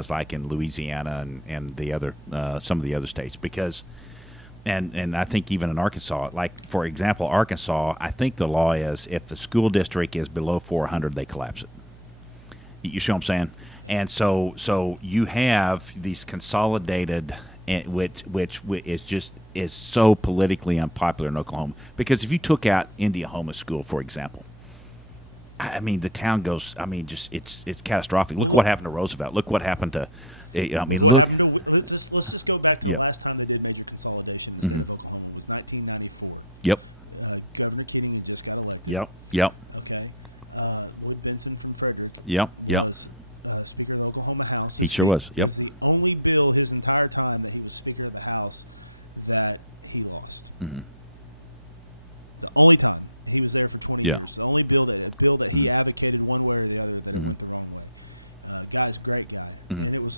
as like in Louisiana and the other some of the other states because and I think even in Arkansas, like for example, Arkansas, I think the law is if the school district is below 400, they collapse it. You see what I'm saying? And so you have these consolidated, which is just is so politically unpopular in Oklahoma. Because if you took out Indiahoma School, for example, I mean the town goes. I mean, just it's catastrophic. Look what happened to Roosevelt. Look what happened to. I mean, Well, look. let's just go back to Yep. the last time they did make a consolidation in Hmm. Oklahoma, 1994. Yep. Governor King was still elected. Yep. Yep. Okay. Lord Benson from Frederick Yep. Yep. was Speaker of Oklahoma House. He sure was. Yep. The only bill his entire time that he was Speaker of the House that he lost. Hmm. The only time he was there for 20 Yeah. years. The only bill that he Mhm. advocated one way or the other. Mhm. That is great. Mhm. And it was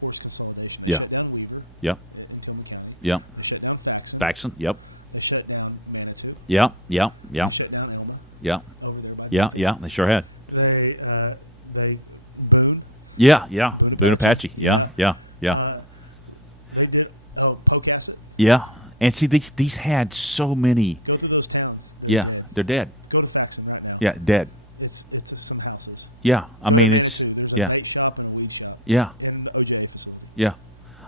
forced consolidation. Yeah. Shut down Weaver. Yep. Yep. Shut down Faxon. Faxon. Yep. Shut down Madison. Yep. Yep. Yep. Shut down Elmer. Yep. Over there by Yeah. Yeah. They sure had. they Boone. Yeah. Yeah. Boone Apache. Yeah. Yeah. Yeah. They did Pocasset. Yeah. And see, these had so many. Those are those towns. Yeah. They're dead. Go to Faxon. Yeah. Dead. It's just some houses. Yeah. I mean, it's There's a yeah. lake shop and a weed shop. Yeah. In OJ. Yeah,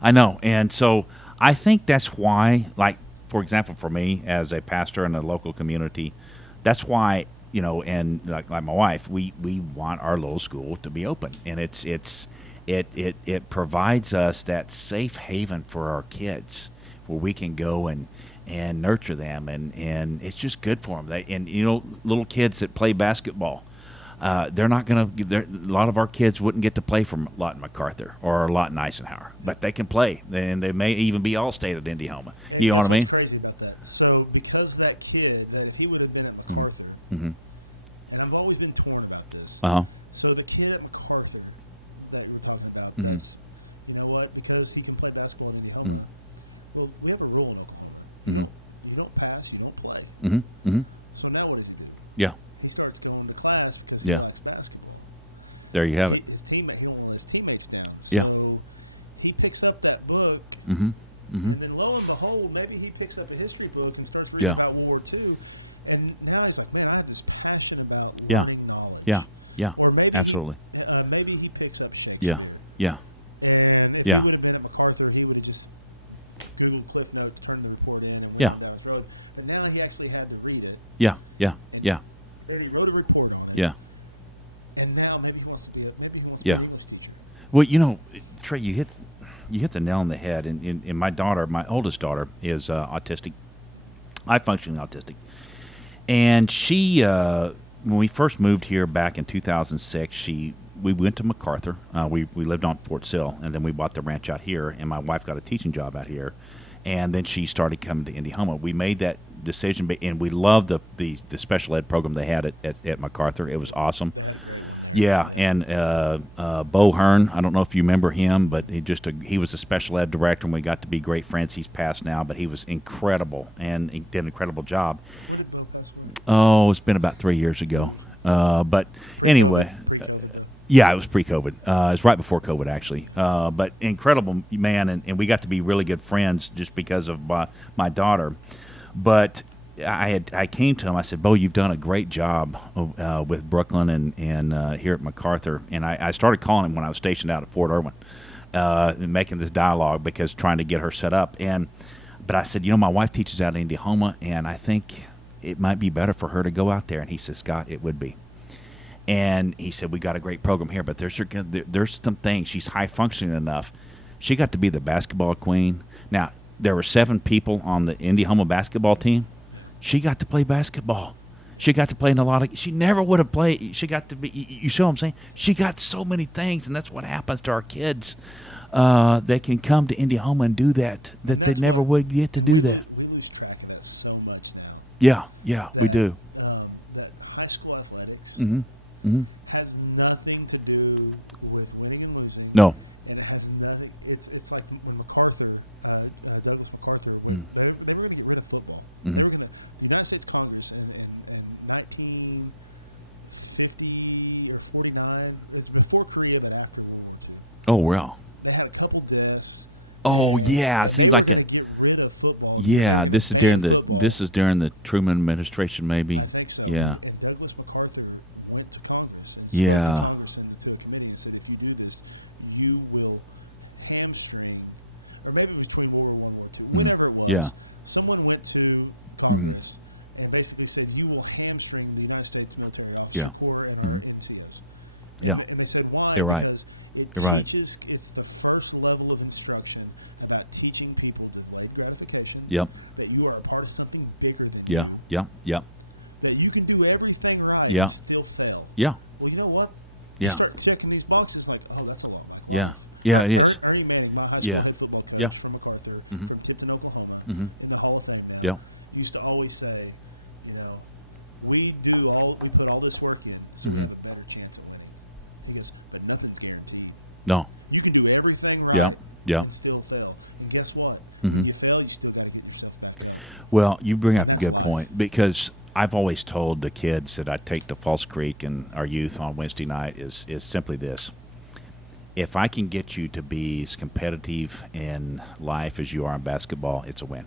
I know. And so I think that's why, like, for example, for me as a pastor in a local community, that's why, and like my wife, we want our little school to be open. And it provides us that safe haven for our kids where we can go and nurture them. And it's just good for them. And, little kids that play basketball. They're not going to. A lot of our kids wouldn't get to play from Lawton MacArthur or Lawton Eisenhower, but they can play, and they may even be all state at Indiahoma. And You know what I that's mean? what's crazy about that. So because that kid, that he would have been at MacArthur, Mm-hmm. and I've always been torn about this. Uh huh. So the kid at MacArthur that you're talking about, Mhm. you know what? Because he can play basketball in the Mhm. well, we have a rule about Mm-hmm. it. You don't pass, you don't play. Mm-hmm. Mm-hmm. So now what does he do? Yeah. He starts going to class because Yeah. he likes basketball. There you have it. His teammate, one of his teammates down. Yeah. So he picks up that book, Mm-hmm. Mm-hmm. and then lo and behold, maybe he picks up a history book and starts reading Yeah. about World War II. And now he's like, man, I'm just passionate about Yeah. reading knowledge. Yeah. Yeah. Or maybe Absolutely. Maybe he picks up Shakespeare. Yeah. Yeah. And if Yeah. he would have been at MacArthur, he would have just read footnotes, turned the report in, and Yeah. throw it. And now he actually had to read it. Yeah. Yeah. Yeah. Then he wrote a report, Yeah. and now maybe he wants to do it. Maybe he wants Yeah. to do it. Well, Trey, you hit the nail on the head. And my daughter, my oldest daughter, is autistic, high functioning autistic, and she when we first moved here back in 2006, we went to MacArthur. We lived on Fort Sill, and then we bought the ranch out here. And my wife got a teaching job out here, and then she started coming to Indiahoma. We made that decision, and we loved the special ed program they had at MacArthur. It was awesome. Yeah, and Bo Hearn, I don't know if you remember him, but he was a special ed director, and we got to be great friends. He's passed now, but he was incredible, and he did an incredible job. Oh, it's been about 3 years ago. But anyway, yeah, it was pre-COVID. It was right before COVID, actually. But incredible man, and we got to be really good friends just because of my daughter. But I came to him. I said, "Bo, you've done a great job with Brooklyn and here at MacArthur." And I started calling him when I was stationed out at Fort Irwin, making this dialogue because trying to get her set up. But I said, my wife teaches out in Indiahoma, and I think it might be better for her to go out there. And he said, "Scott, it would be." And he said, "We got a great program here, but there's some things. She's high functioning enough. She got to be the basketball queen. Now, there were 7 people on the Indiahoma basketball team. She got to play basketball. She got to play in a lot of. She never would have played. She got to be. You see what I'm saying? She got so many things, and that's what happens to our kids. They can come to Indiahoma and do that they never would get to do that. We lose track of that so much now. Yeah, yeah, we do. That high school athletics Mm-hmm. Mm-hmm. has nothing to do with winning and losing. No. And it has nothing. It's like when MacArthur, Douglas MacArthur, Mm. they were going to win football. Mhm. They were gonna- The United States Congress in 1950 or 49, it's before Korea, but after. Oh, well. Oh yeah, it seems They were like a going to get rid of football. yeah. This is during the Football. this is during the Truman administration, maybe. I think so. Yeah, And Douglas MacArthur went to Congress and yeah, Congress and to the committee and said, if you do this, you will hamstring, or maybe it was between World War I and World War II, mhm, whatever it was. yeah, Someone went to mhm, Congress and basically said, you will hamstring the United States military yeah, officers or mhm, American NCOs. yeah. And they said, why? You're right. Because it You're right. teaches, it's the first level of instruction about teaching people with great gratification Yep. that you are a part of something bigger than Yeah. Yeah. Yeah. that you can do everything right Yeah. and still fail. Yeah. Well, you know what? Yeah. You start fixing these boxes like, oh, that's a lot. Yeah. Yeah. It is. Ernie Manning, not having Yeah. to play football Yeah. from MacArthur, Mhm. from Tipton, Oklahoma, Mhm. in the Hall of Fame now, Yeah. used to always say, you know, we put all this work in to Mhm. have a better chance of winning. Because but nothing's guaranteed. No. You can do everything right Yeah. Yeah. and still fail. And guess what? Mhm. You fail, you still gotta get yourself back up. Well, you bring up a good point because I've always told the kids that I take to False Creek and our youth on Wednesday night is simply this. If I can get you to be as competitive in life as you are in basketball, it's a win.